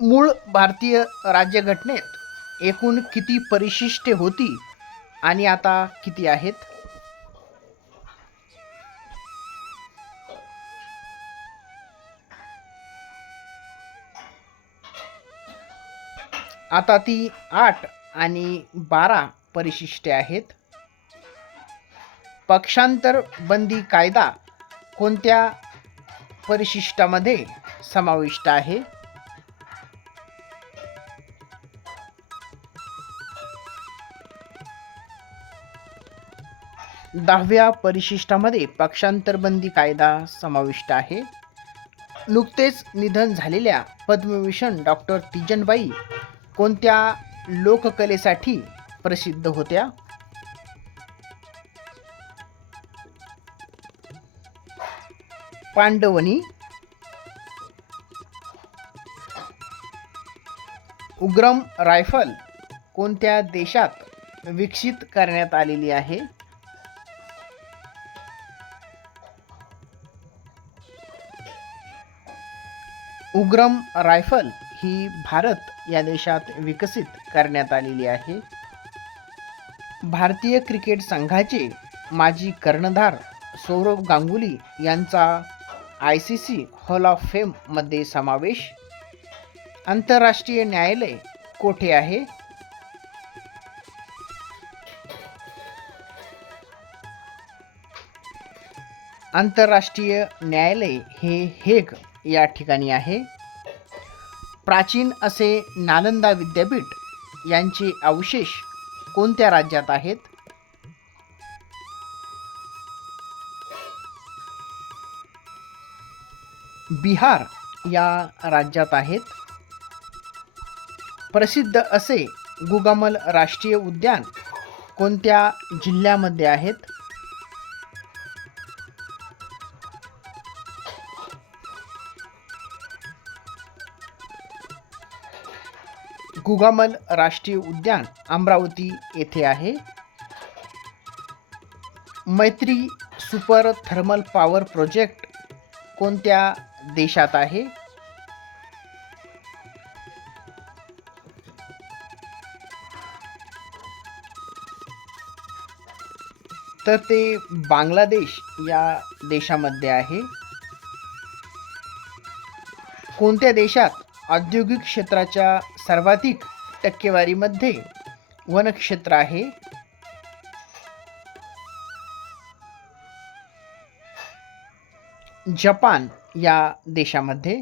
मूळ भारतीय राज्यघटनेत एकूण किती परिशिष्टे होती आणि आता किती आहेत? आता ती 8 आणि 12 परिशिष्टे आहेत. पक्षांतर बंदी कायदा कोणत्या परिशिष्टामध्ये समाविष्ट आहे? 10व्या परिशिष्टामध्ये पक्षांतर बंदी कायदा समाविष्ट आहे. नुकतेच निधन झालेल्या पद्मविभूषण डॉक्टर तीजनबाई कोणत्या लोककलेसाठी प्रसिद्ध होत्या? पांडवनी. उग्रम रायफल कोणत्या देशात विकसित करण्यात आलेली आहे? उग्रम रायफल ही भारत या देशात विकसित करण्यात आलेली आहे. भारतीय क्रिकेट संघाचे माजी कर्णधार सौरव गांगुली यांचा ICC हॉल ऑफ फेम मध्ये समावेश. आंतरराष्ट्रीय न्यायालय कोठे आहे? आंतरराष्ट्रीय न्यायालय हे हेग या ठिकाणी आहे. प्राचीन असे नालंदा विद्यापीठ यांचे अवशेष कोणत्या राज्यात आहेत? बिहार या राज्यात आहेत. प्रसिद्ध असे गुगामल राष्ट्रीय उद्यान कोणत्या जिल्ह्यामध्ये आहेत? गुगामल राष्ट्रीय उद्यान अमरावती येथे आहे. मैत्री सुपर थर्मल पॉवर प्रोजेक्ट कोणत्या देशात आहे? तर ते बांगलादेश या देशामध्ये आहे. कोणत्या देशात औद्योगिक क्षेत्राच्या सर्वाधिक टक्केवारीमध्ये वनक्षेत्र आहे? जपान या देशामध्ये.